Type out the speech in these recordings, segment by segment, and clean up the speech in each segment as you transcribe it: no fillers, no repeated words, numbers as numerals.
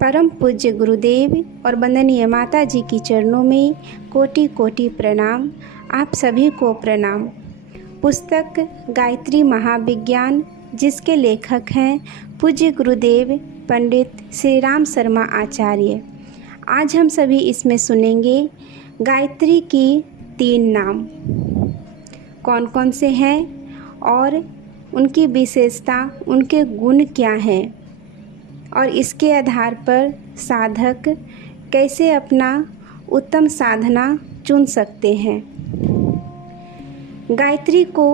परम पूज्य गुरुदेव और वंदनीय माता जी की चरणों में कोटि कोटि प्रणाम। आप सभी को प्रणाम। पुस्तक गायत्री महाविज्ञान, जिसके लेखक हैं पूज्य गुरुदेव पंडित श्री राम शर्मा आचार्य। आज हम सभी इसमें सुनेंगे गायत्री की 3 नाम कौन कौन से हैं और उनकी विशेषता, उनके गुण क्या हैं, और इसके आधार पर साधक कैसे अपना उत्तम साधना चुन सकते हैं। गायत्री को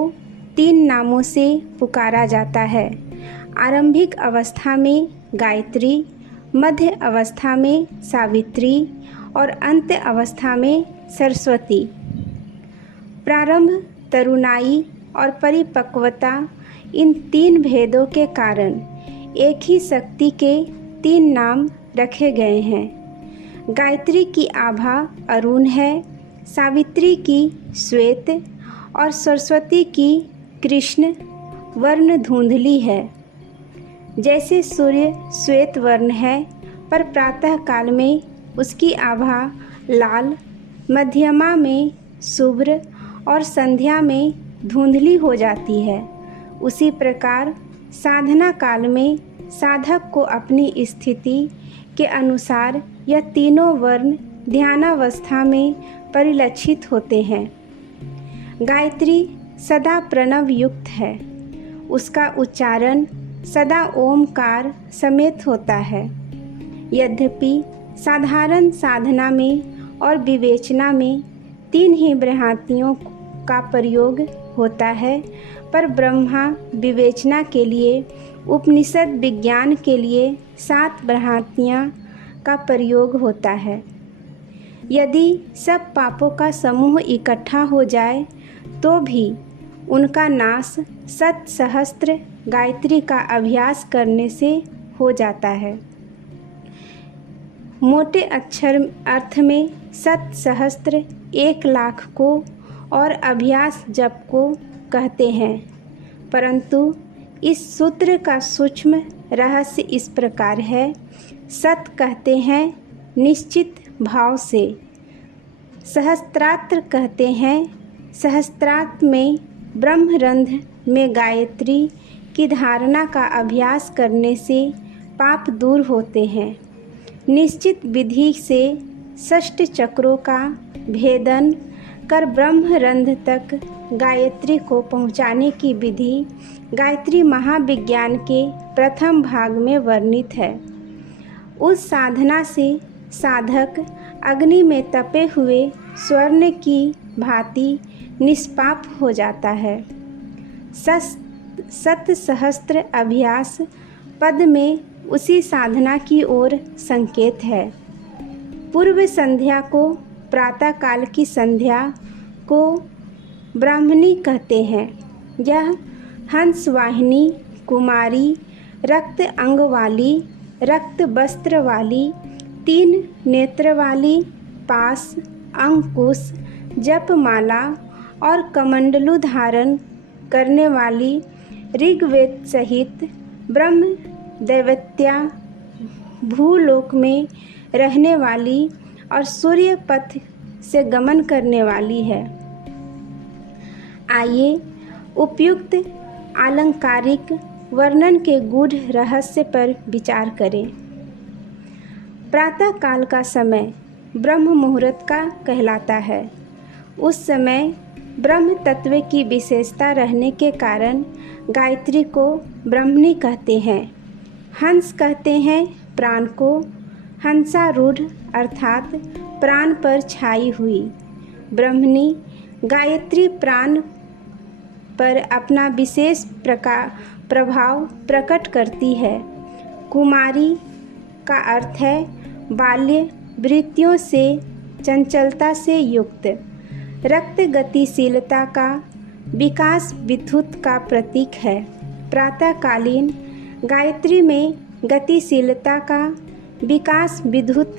3 नामों से पुकारा जाता है। आरंभिक अवस्था में गायत्री, मध्य अवस्था में सावित्री और अंत अवस्था में सरस्वती। प्रारंभ, तरुणाई और परिपक्वता, इन 3 भेदों के कारण एक ही शक्ति के 3 नाम रखे गए हैं। गायत्री की आभा अरुण है, सावित्री की श्वेत और सरस्वती की कृष्ण वर्ण धुंधली है। जैसे सूर्य श्वेत वर्ण है, पर प्रातः काल में उसकी आभा लाल, मध्यमा में शुभ्र और संध्या में धुंधली हो जाती है, उसी प्रकार साधना काल में साधक को अपनी स्थिति के अनुसार यह तीनों वर्ण ध्यानावस्था में परिलक्षित होते हैं। गायत्री सदा प्रणव युक्त है। उसका उच्चारण सदा ओमकार समेत होता है। यद्यपि साधारण साधना में और विवेचना में 3 ही ब्रह्मातियों का प्रयोग होता है, पर ब्रह्मा विवेचना के लिए, उपनिषद विज्ञान के लिए 7 ब्रह्मातियाँ का प्रयोग होता है। यदि सब पापों का समूह इकट्ठा हो जाए तो भी उनका नाश 7 सहस्त्र गायत्री का अभ्यास करने से हो जाता है। मोटे अक्षर अर्थ में 7 सहस्त्र 1 लाख को और अभ्यास जप को कहते हैं, परंतु इस सूत्र का सूक्ष्म रहस्य इस प्रकार है। सत कहते हैं निश्चित भाव से, सहस्त्रात्र कहते हैं सहस्त्रात्र में ब्रह्मरंध्र में गायत्री की धारणा का अभ्यास करने से पाप दूर होते हैं। निश्चित विधि से 6 चक्रों का भेदन कर ब्रह्मरंध्र तक गायत्री को पहुँचाने की विधि गायत्री महाविज्ञान के प्रथम भाग में वर्णित है। उस साधना से साधक अग्नि में तपे हुए स्वर्ण की भांति निष्पाप हो जाता है। 7 सहस्त्र अभ्यास पद में उसी साधना की ओर संकेत है। पूर्व संध्या को, प्रातः काल की संध्या को ब्राह्मणी कहते हैं। यह हंस वाहिनी, कुमारी, रक्त अंग वाली, रक्त वस्त्र वाली, 3 नेत्र वाली, पास, अंकुश, जपमाला और कमंडलु धारण करने वाली, ऋग्वेद सहित ब्रह्म दैवत्या, भूलोक में रहने वाली और सूर्य पथ से गमन करने वाली है। आइए उपयुक्त आलंकारिक वर्णन के गूढ़ रहस्य पर विचार करें। प्रातः काल का समय ब्रह्म मुहूर्त का कहलाता है। उस समय ब्रह्म तत्व की विशेषता रहने के कारण गायत्री को ब्रह्मणी कहते हैं। हंस कहते हैं प्राण को, हंसारूढ़ अर्थात प्राण पर छाई हुई। ब्रह्मणी गायत्री प्राण पर अपना विशेष प्रभाव प्रकट करती है। कुमारी का अर्थ है बाल्य वृत्तियों से चंचलता से युक्त, रक्त गतिशीलता का विकास विद्युत का प्रतीक है। प्रातःकालीन गायत्री में गतिशीलता का विकास विद्युत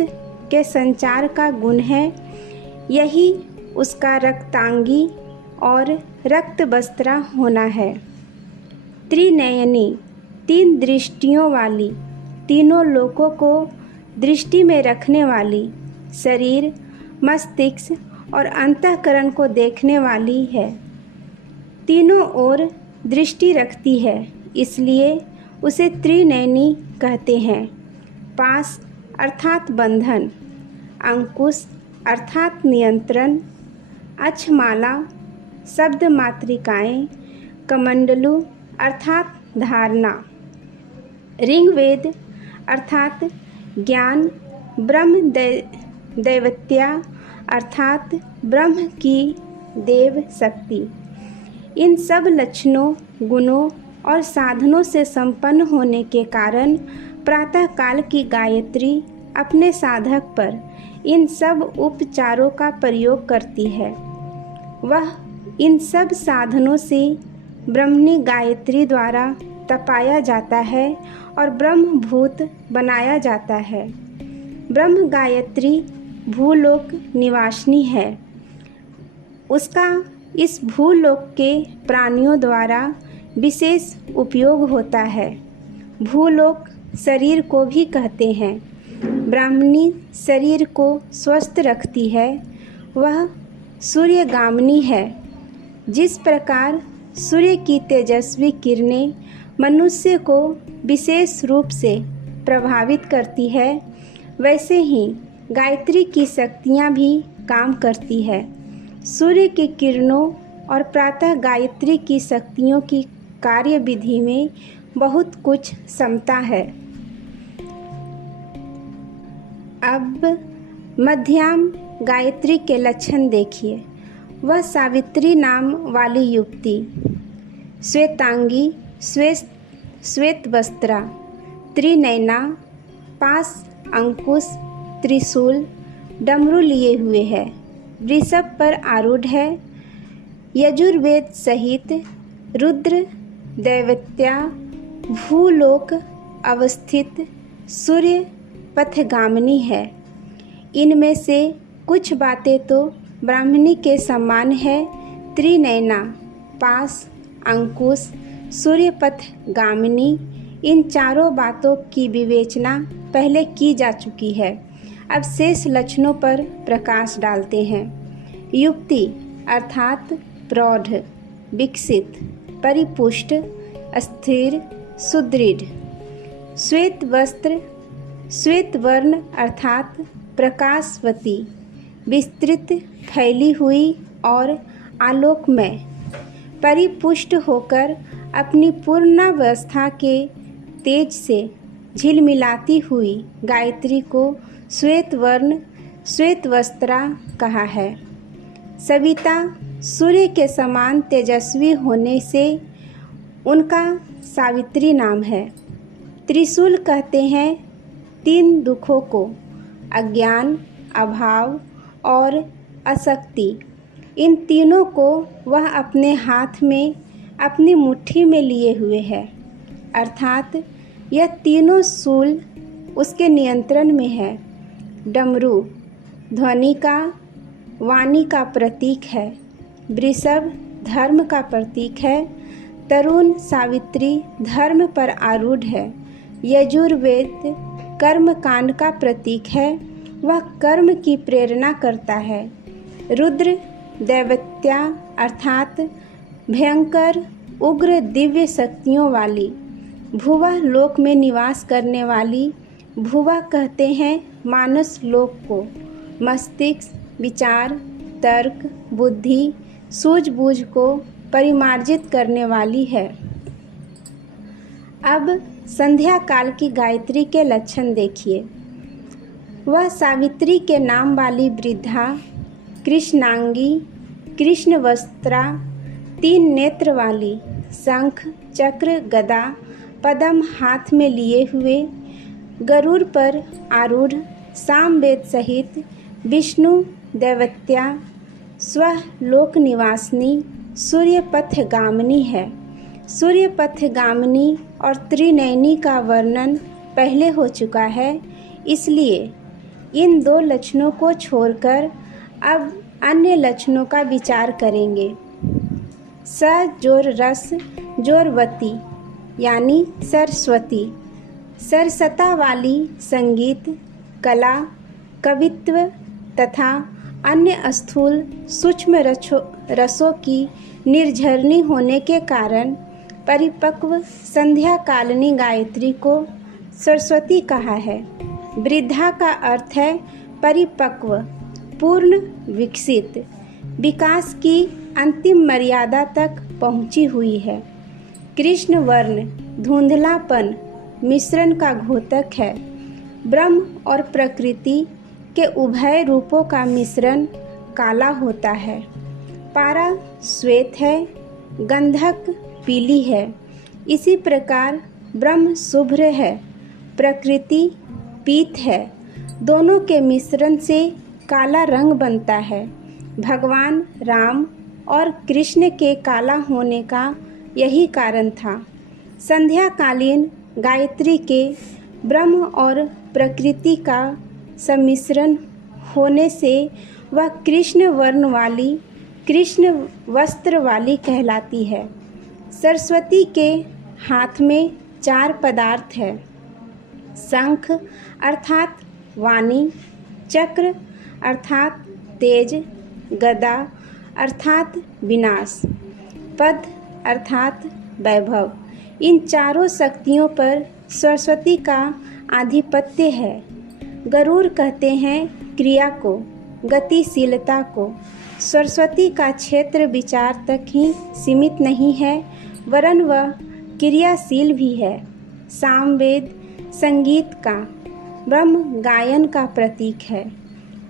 के संचार का गुण है। यही उसका रक्तांगी और रक्त वस्त्रा होना है। त्रिनयनी, 3 दृष्टियों वाली, तीनों लोकों को दृष्टि में रखने वाली, शरीर, मस्तिष्क और अंतःकरण को देखने वाली है। तीनों ओर दृष्टि रखती है, इसलिए उसे त्रिनयनी कहते हैं। पास अर्थात बंधन, अंकुश अर्थात नियंत्रण, अक्षमाला शब्द मातृकाएं, कमंडलु अर्थात धारणा, ऋग्वेद अर्थात ज्ञान, ब्रह्म दैवत्या अर्थात ब्रह्म की देव शक्ति। इन सब लक्षणों, गुणों और साधनों से संपन्न होने के कारण प्रातःकाल की गायत्री अपने साधक पर इन सब उपचारों का प्रयोग करती है। वह इन सब साधनों से ब्रह्मणी गायत्री द्वारा तपाया जाता है और ब्रह्मभूत बनाया जाता है। ब्रह्म गायत्री भूलोक निवासिनी है। उसका इस भूलोक के प्राणियों द्वारा विशेष उपयोग होता है। भूलोक शरीर को भी कहते हैं। ब्राह्मणी शरीर को स्वस्थ रखती है। वह सूर्यगामिनी है। जिस प्रकार सूर्य की तेजस्वी किरणें मनुष्य को विशेष रूप से प्रभावित करती है, वैसे ही गायत्री की शक्तियाँ भी काम करती है। सूर्य की किरणों और प्रातः गायत्री की शक्तियों की कार्य विधि में बहुत कुछ समता है। अब मध्याह्न गायत्री के लक्षण देखिए। वह सावित्री नाम वाली युवती, श्वेतांगी, श्वेत वस्त्रा, त्रिनयना, पास अंकुश, त्रिशूल, डमरू लिए हुए है, वृषभ पर आरूढ़ है, यजुर्वेद सहित रुद्र दैवत्या भूलोक अवस्थित सूर्य पथगामिनी है। इनमें से कुछ बातें तो ब्राह्मणी के समान है। त्रिनयना, पास, अंकुश, सूर्यपथ गामिनी, इन चारों बातों की विवेचना पहले की जा चुकी है। अब शेष लक्षणों पर प्रकाश डालते हैं। युक्ति अर्थात प्रौढ़, विकसित, परिपुष्ट, स्थिर, सुदृढ़। श्वेत वस्त्र, श्वेत वर्ण अर्थात प्रकाशवती, विस्तृत, फैली हुई और आलोकमय। परिपुष्ट होकर अपनी पूर्णावस्था के तेज से झिलमिलाती हुई गायत्री को श्वेत वर्ण, श्वेत वस्त्रा कहा है। सविता सूर्य के समान तेजस्वी होने से उनका सावित्री नाम है। त्रिशूल कहते हैं तीन दुखों को, अज्ञान, अभाव और अशक्ति। इन तीनों को वह अपने हाथ में, अपनी मुट्ठी में लिए हुए है, अर्थात यह तीनों शूल उसके नियंत्रण में है। डमरू ध्वनि का, वाणी का प्रतीक है। वृषभ धर्म का प्रतीक है। तरुण सावित्री धर्म पर आरूढ़ है। यजुर्वेद कर्म कांड का प्रतीक है, वह कर्म की प्रेरणा करता है। रुद्र दैवत्या अर्थात भयंकर उग्र दिव्य शक्तियों वाली, भुवा लोक में निवास करने वाली। भुवा कहते हैं मानस लोक को। मस्तिष्क, विचार, तर्क, बुद्धि, सूझबूझ को परिमार्जित करने वाली है। अब संध्या काल की गायत्री के लक्षण देखिए। वह सावित्री के नाम वाली वृद्धा, कृष्णांगी, कृष्ण वस्त्रा, तीन नेत्र वाली, शंख, चक्र, गदा, पद्म हाथ में लिए हुए, गरुड़ पर आरूढ़, सामवेद सहित विष्णु दैवत्या, स्वः लोक निवासिनी, सूर्यपथ गामिनी है। सूर्यपथ गामिनी और त्रिनयनी का वर्णन पहले हो चुका है, इसलिए इन दो लक्षणों को छोड़कर अब अन्य लक्षणों का विचार करेंगे। स जोर रस जोरवती यानी सरस्वती, सरसता वाली, संगीत, कला, कवित्व तथा अन्य स्थूल सूक्ष्म रसों की निर्झरणी होने के कारण परिपक्व संध्या कालिनी गायत्री को सरस्वती कहा है। वृद्धा का अर्थ है परिपक्व, पूर्ण विकसित, विकास की अंतिम मर्यादा तक पहुंची हुई है। कृष्ण वर्ण धुंधलापन मिश्रण का घोतक है। ब्रह्म और प्रकृति के उभय रूपों का मिश्रण काला होता है। पारा श्वेत है, गंधक पीली है। इसी प्रकार ब्रह्म शुभ्र है, प्रकृति पीत है। दोनों के मिश्रण से काला रंग बनता है। भगवान राम और कृष्ण के काला होने का यही कारण था। संध्याकालीन गायत्री के ब्रह्म और प्रकृति का सम्मिश्रण होने से वह कृष्ण वर्ण वाली, कृष्ण वस्त्र वाली कहलाती है। सरस्वती के हाथ में 4 पदार्थ है। शंख अर्थात वाणी, चक्र अर्थात तेज, गदा अर्थात विनाश, पद अर्थात वैभव। इन चारों शक्तियों पर सरस्वती का आधिपत्य है। गरुड़ कहते हैं क्रिया को, गतिशीलता को। सरस्वती का क्षेत्र विचार तक ही सीमित नहीं है, वरन वह क्रियाशील भी है। सामवेद संगीत का, ब्रह्म गायन का प्रतीक है।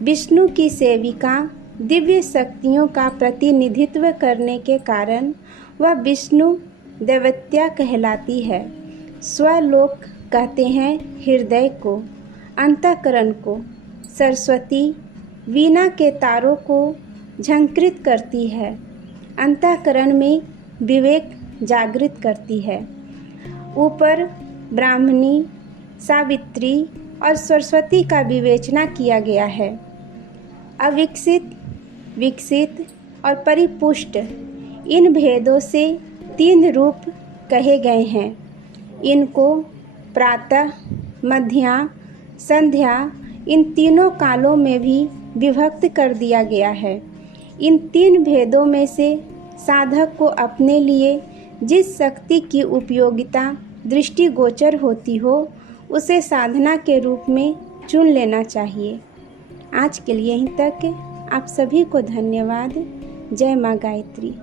विष्णु की सेविका दिव्य शक्तियों का प्रतिनिधित्व करने के कारण वह विष्णु दैवत्या कहलाती है। स्वलोक कहते हैं हृदय को, अंतःकरण को। सरस्वती वीणा के तारों को झंकृत करती है, अंतःकरण में विवेक जागृत करती है। ऊपर ब्राह्मणी, सावित्री और सरस्वती का विवेचना किया गया है। अविकसित, विकसित और परिपुष्ट इन भेदों से 3 रूप कहे गए हैं। इनको प्रातः, मध्या, संध्या इन तीनों कालों में भी विभक्त कर दिया गया है। इन 3 भेदों में से साधक को अपने लिए जिस शक्ति की उपयोगिता दृष्टिगोचर होती हो उसे साधना के रूप में चुन लेना चाहिए। आज के लिए यहीं तक। आप सभी को धन्यवाद। जय माँ गायत्री।